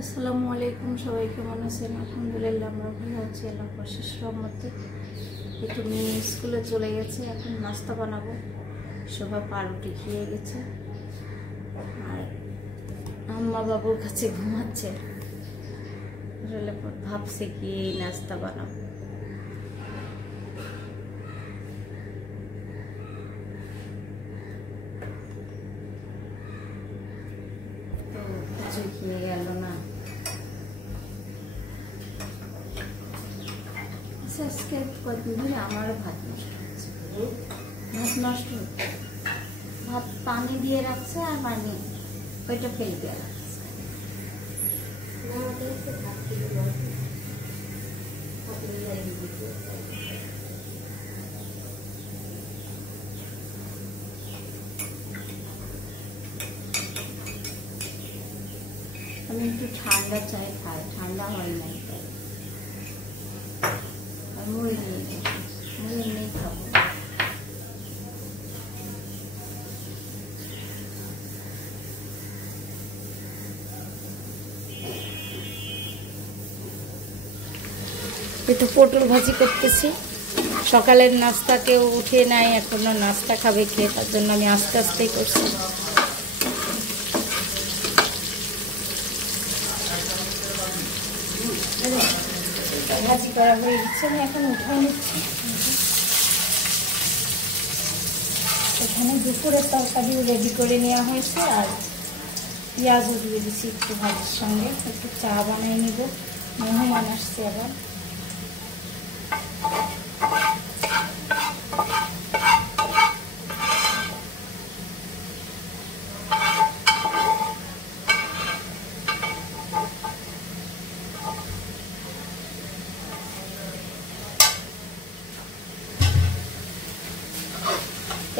আসসালামু আলাইকুম, সবাই কেমন আছেন? আলহামদুলিল্লাহ আমরা ভালো আছি, আল্লাহর অশেষ রহমতে। একটু মেয়ে স্কুলে চলে গেছে, এখন নাস্তা বানাবো। সবাই পাউরুটি খেয়ে গেছে আর আম্মা বাবুর কাছে ঘুমাচ্ছে। আসলে ভাবছে কি নাস্তা বানাবো। তো কিছুই খেয়ে গেল না। আজকে কয়েকদিন ধরে আমারও ভাত নষ্ট হচ্ছে। ভাত নষ্ট হচ্ছে, ভাত পানি দিয়ে রাখছে আর পানি ওইটা ফেলে দিয়ে রাখছে। আমি একটু ঠান্ডা চাই খাই, ঠান্ডা হয় নাই তাই মুড়ি নিয়ে খাবো। একটু পটল ভাজি করতেছি। সকালের নাস্তা কেউ উঠে নাই, এখনো নাস্তা খাবে খেয়ে, তার জন্য আমি আস্তে আস্তেই করছি। ভাজি করা হয়ে গেছে, আমি এখন উঠাই নিচ্ছি। এখানে দুপুরের তরকারিও রেডি করে নেওয়া হয়েছে আর পেঁয়াজও দিয়ে দিচ্ছি একটু ভাজির সঙ্গে। একটু চা বানিয়ে নিব, মেহমান আসছে আবার।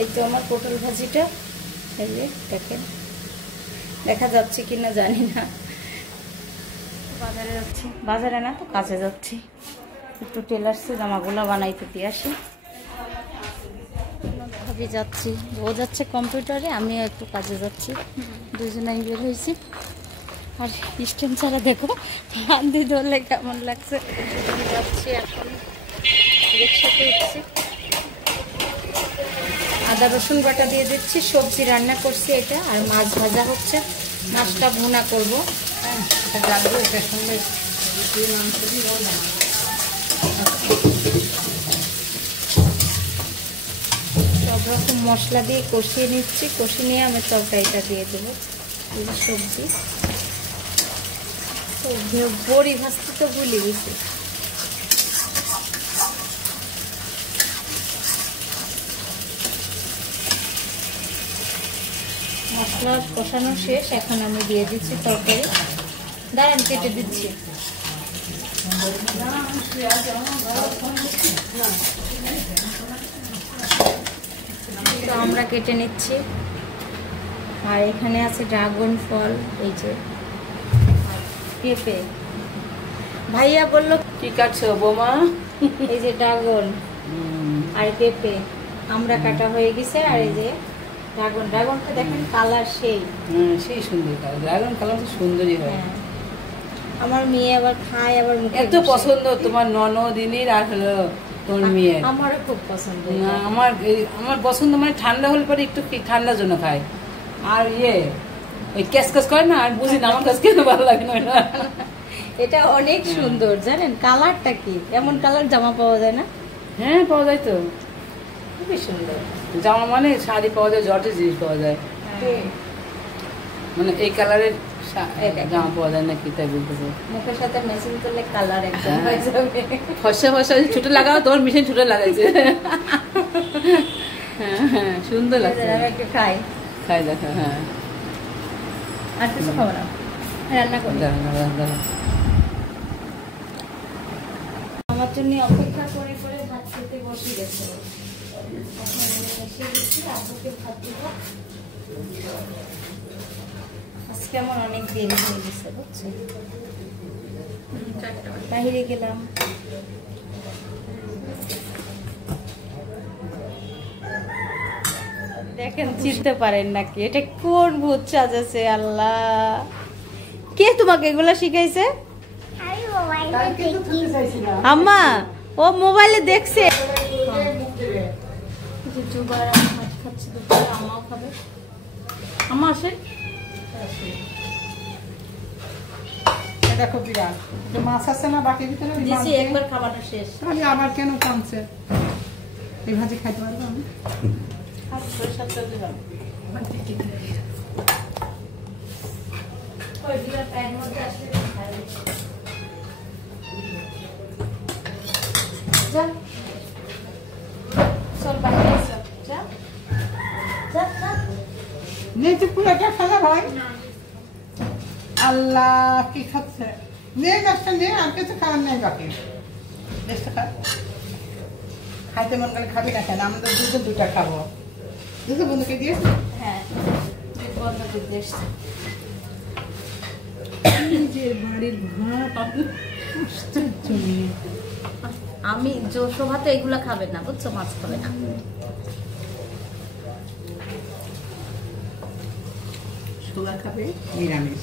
এই তো আমার পটল ভাজিটা, এই যে দেখেন, দেখা যাচ্ছে কিনা জানি না। বাজারে যাচ্ছি, বাজারে না তো কাজে যাচ্ছি। একটু টেলার্সে জামাগুলো বানাইতে দিয়ে আসি। ভাবি যাচ্ছি, ও যাচ্ছে কম্পিউটারে, আমিও একটু কাজে যাচ্ছি, দুজনেই বের হয়েছি। আর স্ট্যান্ড ছাড়া দেখো হান্দি ধরলে কেমন লাগছে। যাচ্ছি এখন, রিক্সাতে উঠছি। আদা রসুন বাটা দিয়ে দিচ্ছি, সবজি রান্না করছি এটা, আর মাছ ভাজা হচ্ছে, মাছটা ভুনা করবো। সব রকম মশলা দিয়ে কষিয়ে নিচ্ছি, কষিয়ে নিয়ে আমি তরকারিটা দিয়ে দেবো। সবজি বড়ি ভাজতে তো ভুলে গেছি। মশলা কষানো শেষ, এখন আমি দিয়ে দিচ্ছি তরকারি। দাঁড়ান কেটে দিচ্ছি। তো আমরা কেটে নিচ্ছি। আর এখানে আছে ড্রাগন ফল, এই যে পেঁপে। ভাইয়া বললো কি কাটছো বোমা? এই যে ড্রাগন আর পেঁপে আমরা কাটা হয়ে গেছে। আর এই যে ড্রাগন, ড্রাগনটা দেখেন কালার সেই সেই সুন্দর কালার, ড্রাগন কালার তো সুন্দরই হয়। আমার মেয়ে আবার খায়, আবার মুখে এত পছন্দ তোমার ননদিনীর আর হলো তোমার মেয়ের। আমারও খুব পছন্দ। আমার পছন্দ মানে ঠান্ডা হলে পরে একটু ঠান্ডার জন্য খাই। আর ওই ক্যাসকাস করে না, আর বুঝি না, আমার কাছে কেন ভালো লাগে না। এটা অনেক সুন্দর, জানেন কালারটা কি? এমন কালার জামা পাওয়া যায় না? হ্যাঁ পাওয়া যায় তো, খুবই সুন্দর জামা মানে শাড়ি পাওয়া যায়, জটের জিনিস পাওয়া যায়, মানে এই কালারের জামা পাওয়া যায় নাকি তাই বলতেছে। মুখের সাথে ম্যাচিং করলে কালার একদম হয়ে যাবে। ফর্সা ফর্সা ছুটে লাগাও, তোমার মেশিন ছুটে লাগাইছে। হ্যাঁ হ্যাঁ সুন্দর লাগছে। আমি একটু খাই, খাই দেখো। হ্যাঁ আর কিছু খাবো না, রান্না করি। আমার জন্য অপেক্ষা করে করে ভাত খেতে বসে গেছে। আজকে আমার অনেক দেরি হয়ে গেছে বুঝছো, বাহিরে গেলাম। দেখেন চিনতে পারেন নাকি এটা কোন ভূত সাজাছে? আল্লাহ, কে তোমাকে এগুলো শিখাইছে? আম্মা, ও মোবাইলে দেখছে। আম্মা আসে। দেখো বিড়াল মাছ আছে না বাকি ভিতরে একবার খাবারটা শেষ। আমি আবার কেন কাঁদছে? এই ভাজি খাইতে পারবো আমি? পুরোটা খাওয়া হয়। আল্লাহ কি খাচ্ছে? নিয়ে গাছটা নিয়ে আর কিছু খাওয়ার নেই বাকি। খাইতে মন করে খাবি না কেন? আমাদের দুটা খাবো। দুটো বন্ধুকে দিয়েছে। হ্যাঁ, বন্ধুকে দিয়েছে। বাড়ির আমি শোভা তো এগুলা খাবে না, বুঝছো, মাছ খাবে না। শোভা খাবে নিরামিষ।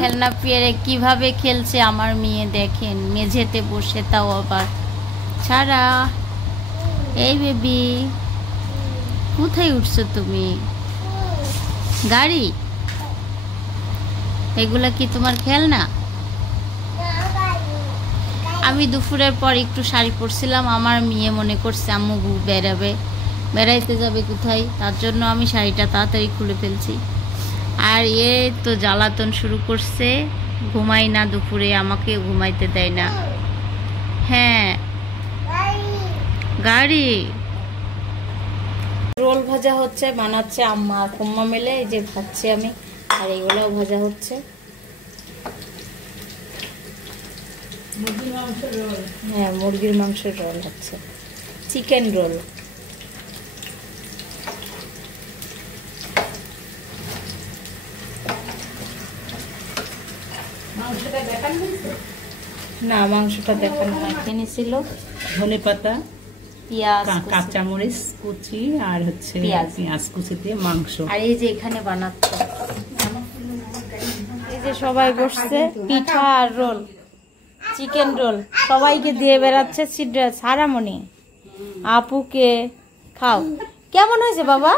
খেলনা পেয়ে কিভাবে খেলছে আমার মেয়ে, দেখেন, মেঝেতে বসে, তাও আবার ছাড়া। এই বেবি, কোথায় উঠছো তুমি? গাড়ি? এগুলা কি তোমার খেলনা? আমি দুপুরের পর একটু শাড়ি পরছিলাম, আমার মেয়ে মনে করছে আম্মু বেড়াইতে যাবে কোথায়, তার জন্য আমি শাড়িটা তাড়াতাড়ি খুলে ফেলছি। আর এ তো জ্বালাতন শুরু করছে, ঘুমাই না দুপুরে, আমাকে ঘুমাইতে দেয় না। হ্যাঁ, গাড়ি। রোল ভাজা হচ্ছে, বানাচ্ছে আম্মা কুম্মা মিলে, এই যে ভাজছি আমি, আর এগুলোও ভাজা হচ্ছে। হ্যাঁ, মুরগির মাংসের রোল হচ্ছে, চিকেন রোল। না, মাংসটা দেখানো এনেছিল। ধনেপাতা, পেঁয়াজ, কাঁচামরিচ কুচি আর হচ্ছে পেঁয়াজ কুচি দিয়ে মাংস। আর এই যে এখানে বানাচ্ছে, এই যে সবাই বসছে, পিঠা আর রোল, চিকেন রোল সবাইকে দিয়ে বেড়াচ্ছে। সারামণি আপুকে খাও। কেমন হয়েছে বাবা?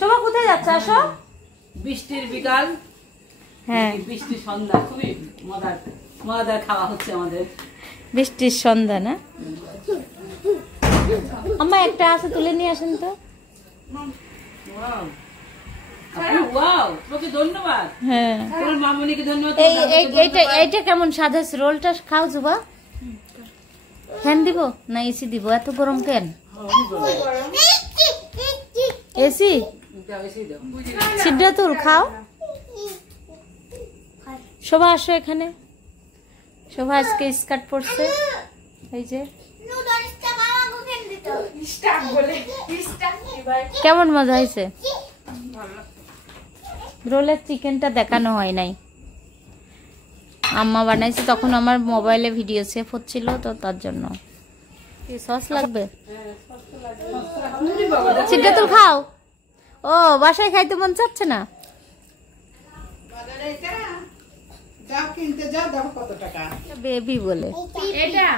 সবাই কোথায় যাচ্ছে? আসো। বৃষ্টির বিকাল, হ্যাঁ, বৃষ্টির সন্ধ্যা, খুবই মজাদার খাওয়া হচ্ছে আমাদের। বৃষ্টির সন্ধ্যা না? আম্মা একটা আছে, তুলে নিয়ে আসেন তো। ধন্যবাদ। হ্যাঁ, মামুনিকে ধন্যবাদ। এইটা কেমন স্বাদ হয়েছে? রোলটা খাও জুবা। ফ্যান দিব না এসি দিব? এত গরম কেন? এসি সিদ্ধাতুল খাও। শোভা আসো এখানে। শোভা আজকে স্কার্ট পরছে, এই যে। কেমন মজা হয়েছে? রোলের চিকেনটা দেখানো হয় নাই, আম্মা বানাইছে, তখন আমার মোবাইলে ভিডিও সেভ হচ্ছিল, তো তার জন্য। কি সস লাগবে? সিদ্ধাতুল খাও। ও, বাসায় খাইতে মন চাচ্ছে না? বেবি বলে এটা,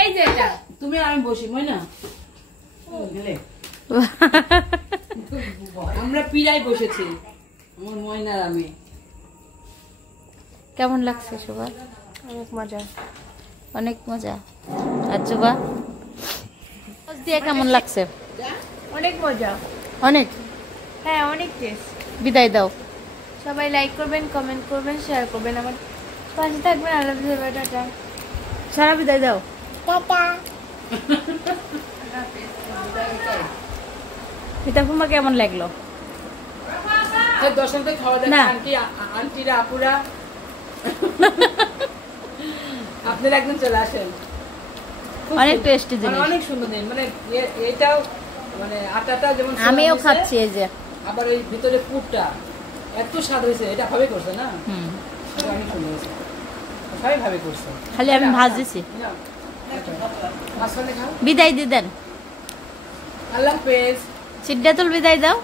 এই যে এটা তুমি আমি বসি ময়না, আমরা পিড়াই বসেছি, আমার ময়নার আমি। কেমন লাগছে শোভা? অনেক মজা, অনেক মজা। আর জুবা দিয়ে কেমন লাগছে? অনেক মজা, অনেক। হ্যাঁ, অনেক টেস্ট। বিদায় দাও। সবাই লাইক করবেন, কমেন্ট করবেন, শেয়ার করবেন, আমার পাশে থাকবেন। আল্লাহ হাফেজ, টাটা। সারা বিদায় দাও। টাটা। পিতাফুমা কেমন লাগলো? দর্শনতে খাওয়া দাওয়া, আন্টিরা আপুরা আপনারা একদম চলে আসেন, অনেক টেস্টি জিনিস, অনেক সুন্দর জিনিস। মানে এটাও মানে আটাটা যেমন আমিও খাচ্ছি, এই যে আবার ওই ভিতরে পুরটা এত স্বাদ হয়েছে, এটা ভাবে করছে না, অনেক সুন্দর হয়েছে। সবাই ভাবে করছো। খালি আমি ভাজতেছি। মাঝখানে খাও। বিদায় দিয়ে দেন। আল্লাহ হাফেজ। সিদ্ধাতুল বিদায় দাও।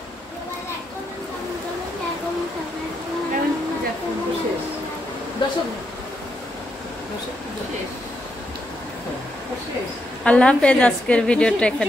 শেষ। দর্শক শেষ। আল্লাহ হাফেজ। আজকের ভিডিওটা এখানে